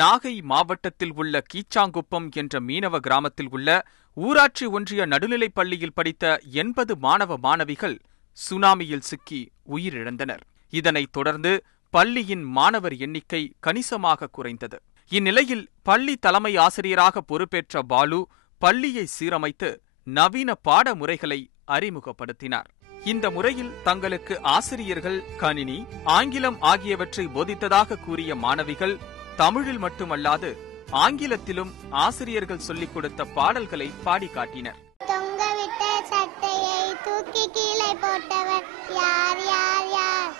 நாகை மாவட்டத்தில் உள்ள கீச்சாங்குப்பம் என்ற மீனவ கிராமத்தில் உள்ள ஊராட்சி ஒன்றிய நடுநிலைப் பள்ளியில் படித்த 80 மாணவ மாணவிகள் சுனாமியில் சிக்கி உயிரிழந்தனர். இதனைத் தொடர்ந்து பள்ளியின் மாணவர் எண்ணிக்கை கணிசமாக குறைந்தது. இந்நிலையில் பள்ளி தலைமை ஆசிரியராக பொறுப்பேற்ற பாலு பள்ளியை சீரமைத்து நவீன பாட முறைகளை அறிமுகப்படுத்தினார். இந்த முறையில் தங்களுக்கு ஆசிரியர்கள் கணினி, ஆங்கிலம் ஆகியவற்றை போதித்ததாக கூறிய மாணவிகள் தமிழில் மட்டுமல்லாது ஆங்கிலத்திலும் ஆசிரியர்கள் சொல்லிக் கொடுத்த பாடல்களை பாடி காட்டினர். தொங்கவிட்ட சட்டையை தூக்கி கீழே போட்டவர் யார் யார் யார்,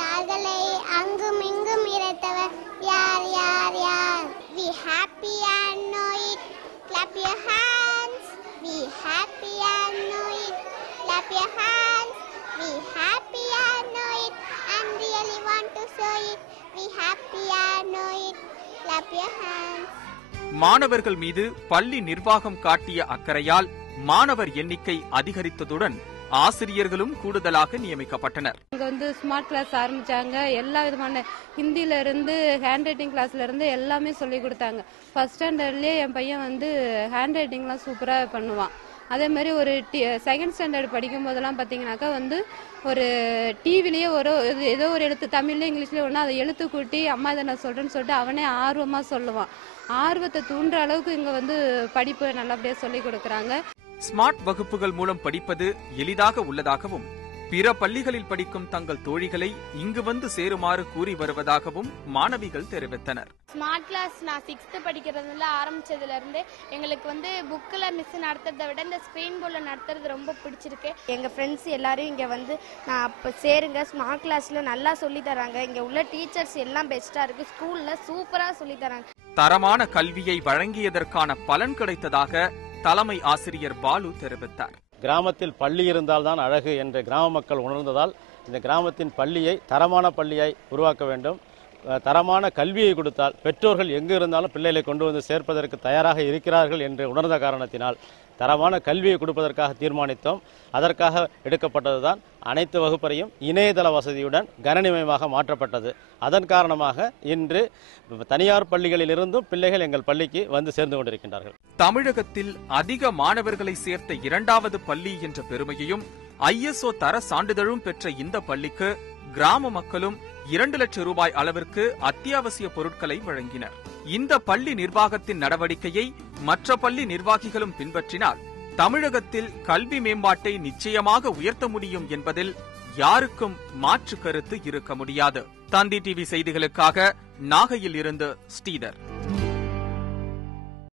தாள்களை அங்கும் இங்கும் இறைத்தவர் யார் யார் யார். We happy and know it, clap your hands. We happy and know it, clap your hands. We happy and know it, and really want to show it. We happy and know it, clap your hands. மாணவர்கள் மீது பள்ளி நிர்வாகம் காட்டிய அக்கறையால் மாணவர் எண்ணிக்கை அதிகரித்ததுடன் ஆசிரியர்களும் கூடுதலாக நியமிக்கப்பட்டனர். இங்க ஸ்மார்ட் கிளாஸ் ஆரம்பிச்சாங்க. எல்லா விதமான ஹிந்தில இருந்து ஹேண்ட் ரைட்டிங் கிளாஸ்ல இருந்து எல்லாமே சொல்லி கொடுத்தாங்க. ஃபர்ஸ்ட் ஸ்டாண்டர்ட்லயே என் பையன் ஹேண்ட் ரைட்டிங்லாம் சூப்பரா பண்ணுவான். அதே மாதிரி ஒரு செகண்ட் ஸ்டாண்டர்ட் படிக்கும் போதெல்லாம் பாத்தீங்கன்னாக்கா ஒரு டிவிலேயே ஏதோ ஒரு எழுத்து தமிழ்ல இங்கிலீஷ்ல ஒண்ணு அதை எழுத்து கூட்டி அம்மா இதை நான் சொல்றேன்னு சொல்லிட்டு அவனே ஆர்வமா சொல்லுவான். ஆர்வத்தை தூண்டுற அளவுக்கு இங்க படிப்பு நல்லபடியா சொல்லி கொடுக்கறாங்க. ஸ்மார்ட் வகுப்புகள் மூலம் படிப்பது எளிதாக உள்ளதாகவும் பிற பள்ளிகளில் படிக்கும் தங்கள் தோழிகளை இங்கு வந்து சேருமாறு கூறி வருவதாகவும் மாணவிகள் தெரிவித்தனர். ஸ்மார்ட் கிளாஸ் நான் 6th படிக்கிறதுல ஆரம்பிச்சதுல இருந்து எங்களுக்கு புக்ல மிஸ் நடத்துறதை விட இந்த ஸ்கிரீன் போர்ட்ல நடத்துறது ரொம்ப பிடிச்சிருக்கு. எங்க ஃப்ரெண்ட்ஸ் எல்லாரும் இங்க நான் அப்ப சேருங்க, ஸ்மார்ட் கிளாஸ்ல நல்லா சொல்லி தராங்க. இங்க உள்ள டீச்சர்ஸ் எல்லாம் பெஸ்டா இருக்கு. ஸ்கூல்ல சூப்பரா சொல்லி தராங்க. தரமான கல்வியை வழங்கியதற்கான பலன் கிடைத்ததாக தலைமை ஆசிரியர் பாலு தெரிவித்தார். கிராமத்தில் பள்ளி இருந்தால்தான் அழகு என்ற கிராம மக்கள் உணர்ந்ததால் இந்த கிராமத்தின் பள்ளியை தரமான பள்ளியாய் உருவாக்க வேண்டும். தரமான கல்வியை கொடுத்தால் பெற்றோர்கள் எங்கு இருந்தாலும் பிள்ளைகளை கொண்டு வந்து சேர்ப்பதற்கு தயாராக இருக்கிறார்கள் என்று உணர்ந்த காரணத்தினால் தரமான கல்வியை கொடுப்பதற்காக தீர்மானித்தோம். அதற்காக எடுக்கப்பட்டதுதான் அனைத்து வகுப்பறையும் இணையதள வசதியுடன் கணனிமயமாக மாற்றப்பட்டது. அதன் காரணமாக இன்று தனியார் பள்ளிகளிலிருந்தும் பிள்ளைகள் எங்கள் பள்ளிக்கு வந்து சேர்ந்து கொண்டிருக்கின்றார்கள். தமிழகத்தில் அதிக மாணவர்களை சேர்த்த 2வது பள்ளி என்ற பெருமையையும் ISO தர சான்றிதழும் பெற்ற இந்த பள்ளிக்கு கிராம மக்களும் 2 லட்சம் ரூபாய் அளவிற்கு அத்தியாவசிய பொருட்களை வழங்கினர். இந்த பள்ளி நிர்வாகத்தின் நடவடிக்கையை மற்ற பள்ளி நிர்வாகிகளும் பின்பற்றினால் தமிழகத்தில் கல்வி மேம்பாட்டை நிச்சயமாக உயர்த்த முடியும் என்பதில் யாருக்கும் மாற்று கருத்து இருக்க முடியாது. தந்தி டிவி செய்திகளுக்காக நாகையில் இருந்து ஸ்ரீதர்.